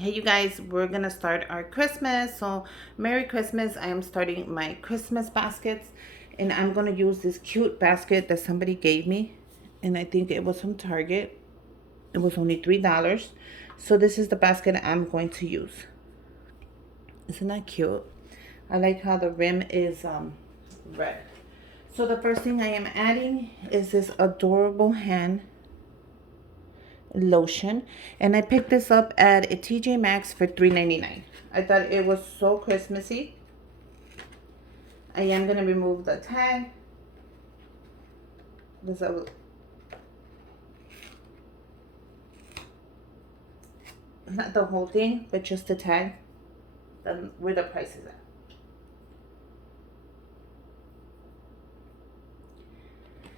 Hey you guys, we're gonna start our Christmas. So Merry Christmas. I am starting my Christmas baskets and I'm gonna use this cute basket that somebody gave me, and I think it was from Target. It was only $3. So this is the basket I'm going to use. Isn't that cute? I like how the rim is red. So the first thing I am adding is this adorable hand lotion, and I picked this up at a TJ Maxx for $3.99. I thought it was so Christmassy. I am gonna remove the tag. This not the whole thing, but just the tag. Where the price is at.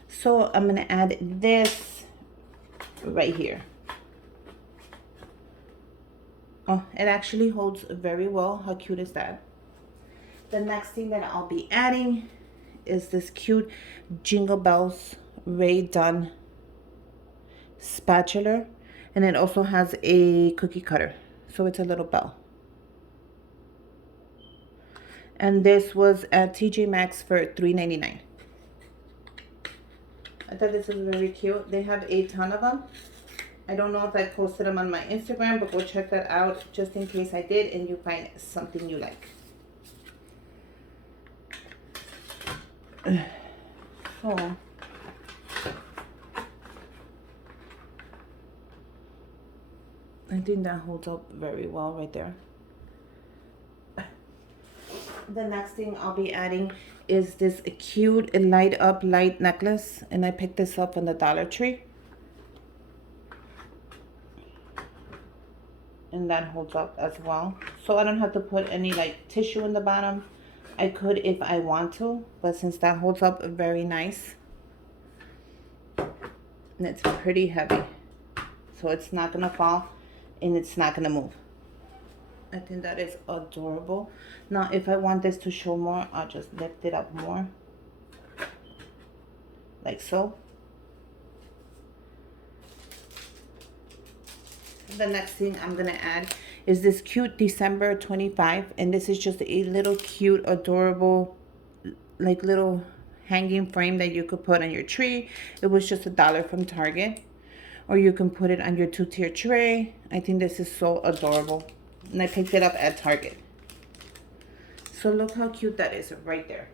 So I'm gonna add this right here. Oh, it actually holds very well. How cute is that? The next thing that I'll be adding is this cute Jingle Bells Ray Dunn spatula, and it also has a cookie cutter, so it's a little bell. And this was at TJ Maxx for $3.99. I thought this was very cute. They have a ton of them. I don't know if I posted them on my Instagram, but go check that out just in case I did and you find something you like. So I think that holds up very well right there. The next thing I'll be adding is this cute light up light necklace, and I picked this up from the Dollar Tree. And that holds up as well. So I don't have to put any like tissue in the bottom. I could if I want to, but since that holds up very nice. And it's pretty heavy, so it's not gonna fall and it's not gonna move. I think that is adorable. Now if I want this to show more, I'll just lift it up more, like so. The next thing I'm gonna add is this cute December 25, and this is just a little cute adorable like little hanging frame that you could put on your tree. It was just $1 from Target, or you can put it on your 2-tier tray. I think this is so adorable, and I picked it up at Target. So look how cute that is right there.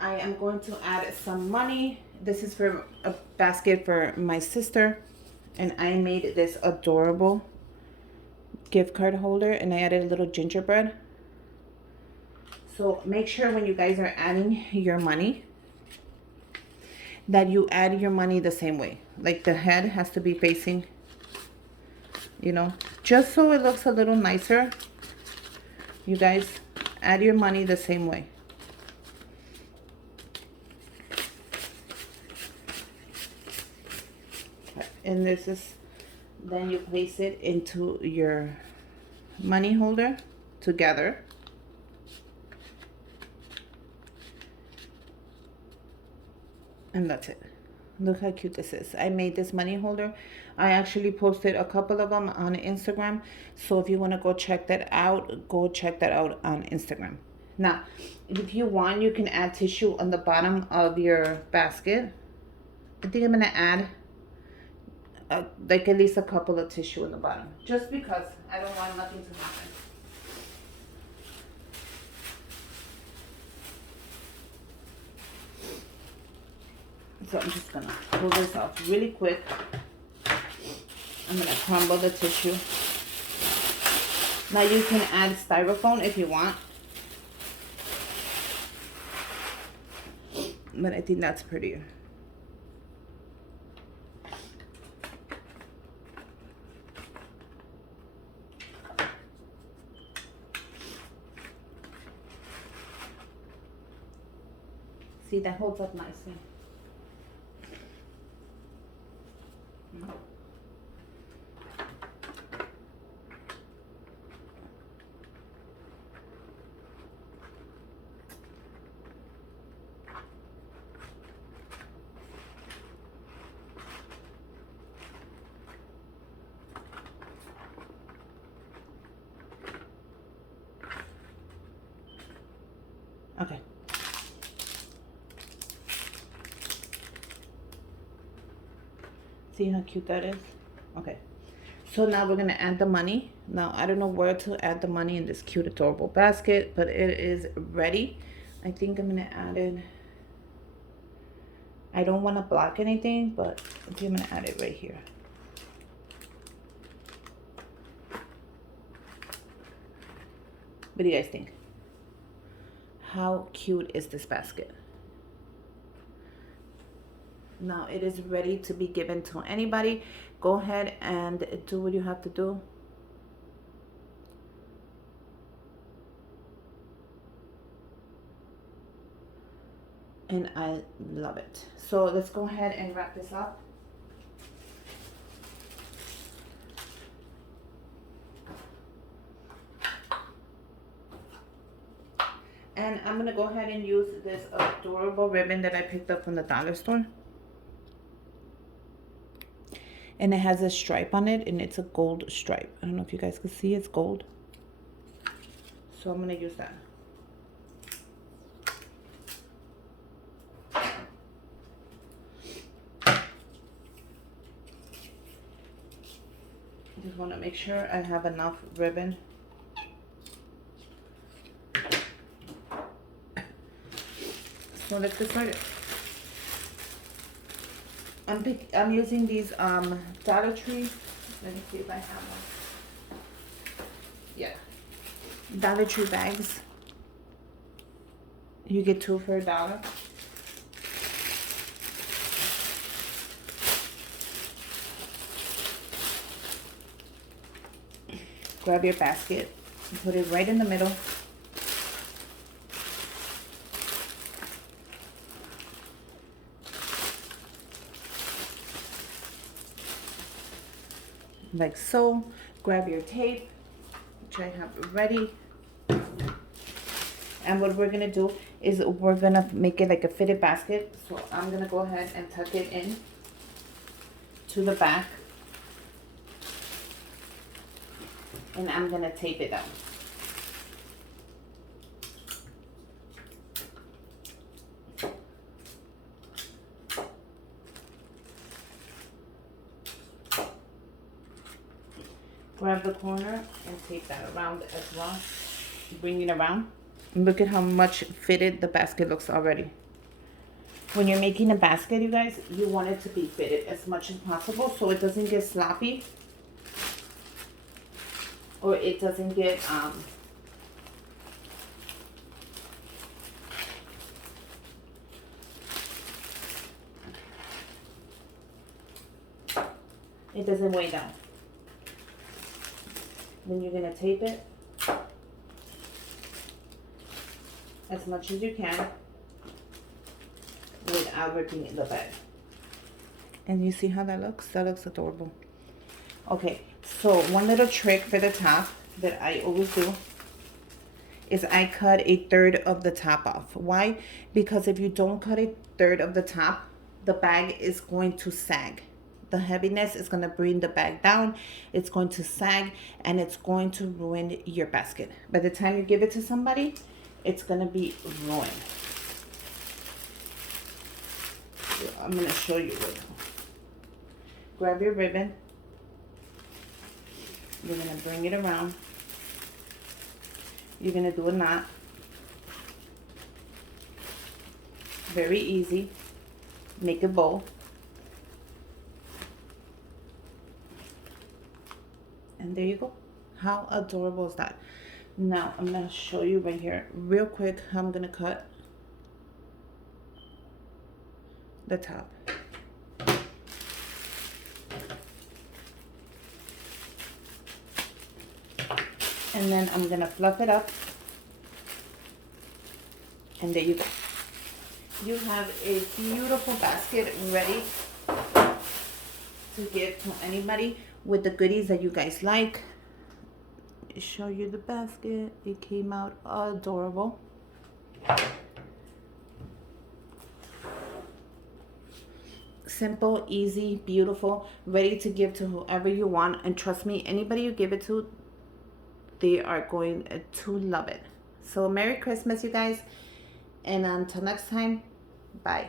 I am going to add some money. This is for a basket for my sister, and I made this adorable gift card holder, and I added a little gingerbread. So make sure when you guys are adding your money that you add your money the same way. Like the head has to be facing, just so it looks a little nicer. You guys add your money the same way. And this is, then you place it into your money holder together. And that's it. Look how cute this is. I made this money holder. I actually posted a couple of them on Instagram. So if you want to go check that out, go check that out on Instagram. Now, if you want, you can add tissue on the bottom of your basket. I think I'm going to add like at least a couple of tissue in the bottom. Just because I don't want nothing to happen. So I'm just gonna pull this off really quick. I'm gonna crumble the tissue. Now you can add styrofoam if you want, but I think that's prettier. See, that holds up nicely. Okay. See how cute that is? Okay. So now we're going to add the money. Now, I don't know where to add the money in this cute, adorable basket, but it is ready. I think I'm going to add it. I don't want to block anything, but I think I'm going to add it right here. What do you guys think? How cute is this basket? Now it is ready to be given to anybody. Go ahead and do what you have to do. And I love it. So let's go ahead and wrap this up. And I'm going to go ahead and use this adorable ribbon that I picked up from the dollar store. And it has a stripe on it, and it's a gold stripe. I don't know if you guys can see, it's gold. So I'm going to use that. Just want to make sure I have enough ribbon. So let's get started. I'm using these Dollar Tree. Let me see if I have one. Yeah, Dollar Tree bags. You get 2 for $1. Grab your basket and put it right in the middle. Like so. Grab your tape, which I have ready. And what we're gonna do is we're gonna make it like a fitted basket. So I'm gonna go ahead and tuck it in to the back. And I'm gonna tape it down. Grab the corner and tape that around as well. Bring it around. And look at how much fitted the basket looks already. When you're making a basket, you guys, you want it to be fitted as much as possible so it doesn't get sloppy. Or it doesn't get, it doesn't weigh down. Then you're gonna tape it as much as you can without ripping the bag. And you see how that looks? That looks adorable. Okay, so one little trick for the top that I always do is I cut 1/3 of the top off. Why? Because if you don't cut 1/3 of the top, the bag is going to sag. The heaviness is going to bring the bag down. It's going to sag and it's going to ruin your basket. By the time you give it to somebody, it's going to be ruined. So I'm going to show you right now. Grab your ribbon. You're going to bring it around. You're going to do a knot. Very easy. Make a bow. And there you go. How adorable is that? Now I'm going to show you right here real quick how I'm going to cut the top. And then I'm going to fluff it up. And there you go. You have a beautiful basket ready to give to anybody with the goodies that you guys like. Let me show you the basket. It came out adorable. Simple, easy, beautiful, ready to give to whoever you want. And trust me, anybody you give it to, they are going to love it. So Merry Christmas, you guys. And until next time, bye.